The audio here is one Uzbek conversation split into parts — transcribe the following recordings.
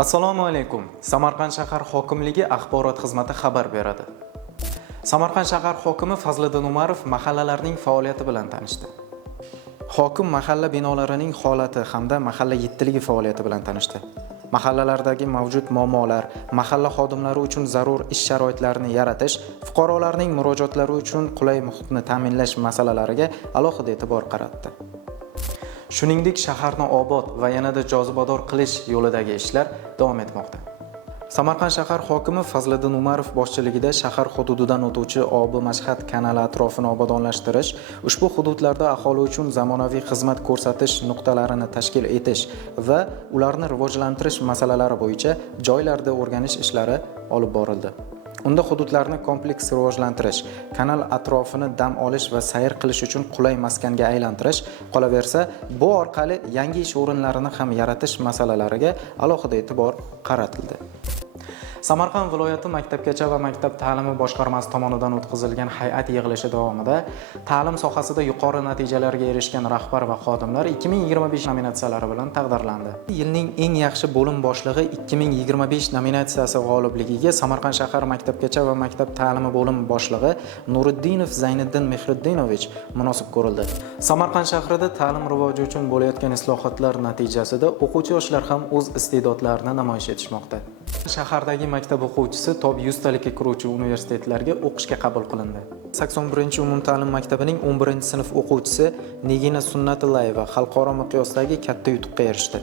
Assalomu alaykum. Samarqand shahar hokimligi axborot xizmati xabar beradi. Samarqand shahar hokimi Fazliddin Umarov mahallalarning faoliyati bilan tanishdi. Hokim mahalla binolarining holati hamda mahalla yettiligi faoliyati bilan tanishdi. Mahallalardagi mavjud muammolar, mahalla xodimlari uchun zarur ish sharoitlarini yaratish, fuqarolarning murojaatlari uchun qulay muhitni ta'minlash masalalariga alohida e'tibor qaratdi. Shuningdek, shaharni obod va yanada jozibador qilish yo'lidagi ishlar davom etmoqda. Samarqand shahar hokimi Fazliddin Umarov boshchiligida shahar hududidan o'tuvchi Obi-Mashhad kanali atrofini obodonlashtirish, ushbu hududlarda aholi uchun zamonaviy xizmat ko'rsatish nuqtalarini tashkil etish va ularni rivojlantirish masalalari bo'yicha joylarda o'rganish ishlari olib borildi. Unda hududlarni kompleks rivojlantirish, kanal atrofini dam olish va sayr qilish uchun qulay maskanga aylantirish, qolaversa, bu orqali yangi ish o'rinlarini ham yaratish masalalariga alohida e'tibor qaratildi. Samarqand viloyati maktabgacha va maktab ta'limi boshqarmasi tomonidan o'tkazilgan hay'at yig'ilishi davomida ta'lim sohasida yuqori natijalarga erishgan rahbar va xodimlar 2025 nominatsiyalari bilan taqdirlandi. Yilning eng yaxshi bo'lim boshlig'i 2025 nominatsiyasi g'olibligiga Samarqand shahar maktabgacha va maktab ta'limi bo'lim boshlig'i Nuriddinov Zayniddin Mehriddinovich munosib ko'rildi. Samarqand shahrida ta'lim rivoji uchun bo'layotgan islohotlar natijasida o'quvchi-yoshlar ham o'z iste'dodlarini namoyish etishmoqda. Shahardagi maktab o'quvchisi top 100 talikka kiruvchi universitetlarga o'qishga qabul qilindi. 81-umumta'lim maktabining 11-sinf o'quvchisi Negina Sunnatullayeva xalqaro miqyosdagi katta yutuqqa erishdi.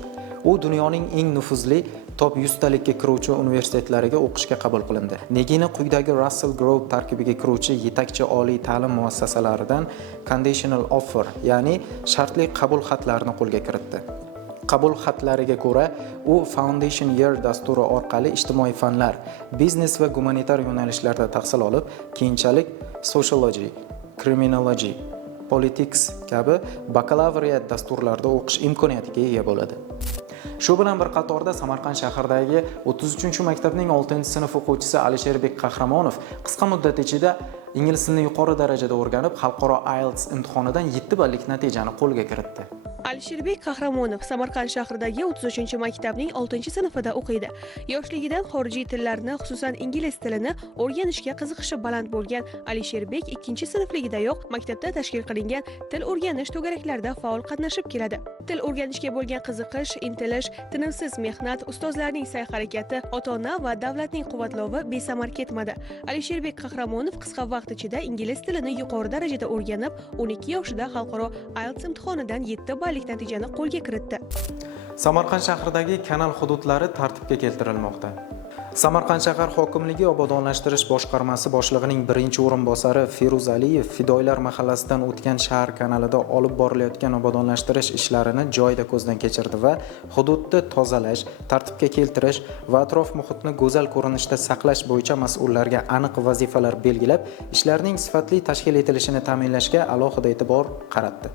U dunyoning eng nufuzli top 100 talikka kiruvchi universitetlariga o'qishga qabul qilindi. Negina quyidagi Russell Group tarkibiga kiruvchi yetakchi oliy ta'lim muassasalaridan conditional offer, ya'ni shartli qabul xatlarini qo'lga kiritdi. Qabul xatlariga ko'ra, u Foundation Year dasturi orqali ijtimoiy fanlar, biznes va gumanitar yo'nalishlarda tahsil olib, keyinchalik Sociology, Criminology, Politics kabi bakalavriat dasturlarida o'qish imkoniyatiga ega bo'ladi. Shu bilan bir qatorda Samarqand shahridagi 33-maktabning 6-sinf o'quvchisi Alisherbek Qahramonov qisqa muddat ichida ingliz tilini yuqori darajada o'rganib, xalqaro IELTS imtihonidan 7 ballik natijani qo'lga kiritdi. Alisherbek Qahramonov Samarqand shahridagi 33-maktabning 6-sinfida o'qiydi. Yoshligidan xorijiy tillarni, xususan ingliz tilini o'rganishga qiziqishi baland bo'lgan Alisherbek 2-sinfligidayoq maktabda tashkil qilingan til o'rganish to'garaklarida faol qatnashib keladi. Til o'rganishga bo'lgan qiziqish, intilish, tinimsiz mehnat, ustozlarning sa'y-harakati, ota-ona va davlatning quvvatlovi besamar ketmadi. Alisherbek Qahramonov qisqa vaqt ichida ingliz tilini yuqori darajada o'rganib, 12 yoshida xalqaro IELTS imtihonidan 7 ballik natijani qo'lga kiritdi. Samarqand shahridagi kanal hududlari tartibga keltirilmoqda. Samarqand shahar hokimligi obodonlashtirish boshqarmasi boshlig'ining birinchi o'rinbosari Feruz Aliyev Fidoylar mahallasidan o'tgan shahar kanalida olib borilayotgan obodonlashtirish ishlarini joyida ko'zdan kechirdi va hududni tozalash, tartibga keltirish va atrof muhitni go'zal ko'rinishda saqlash bo'yicha mas'ullarga aniq vazifalar belgilab, ishlarning sifatli tashkil etilishini ta'minlashga alohida e'tibor qaratdi.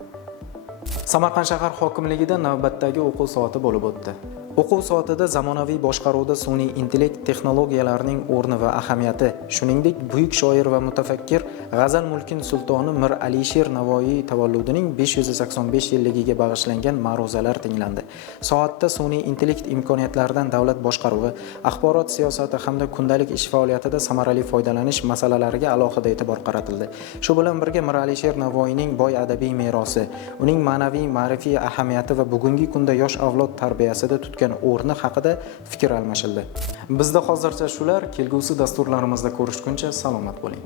Samarqand shahar hokimligida navbatdagi o'quv soati bo'lib o'tdi. O'quv soatida zamonaviy boshqaruvda sun'iy intellekt texnologiyalarining o'rni va ahamiyati, shuningdek buyuk shoir va mutafakkir G'azal mulkin sultoni Mir Alisher Navoiy tavalludining 585 yilligiga bag'ishlangan ma'ruzalar tinglandi. Soatda sun'iy intellekt imkoniyatlaridan davlat boshqaruvi, axborot siyosati hamda kundalik ish faoliyatida samarali foydalanish masalalariga alohida e'tibor qaratildi. Shu bilan birga Mir Alisher Navoiyning boy adabiy merosi, uning ma'naviy ma'rifiy ahamiyati va bugungi kunda yosh avlod tarbiyasida tutgan o'rni haqida fikr almashildi. Bizda hozircha shular, kelgusi dasturlarimizda ko'rishguncha salomat bo'ling.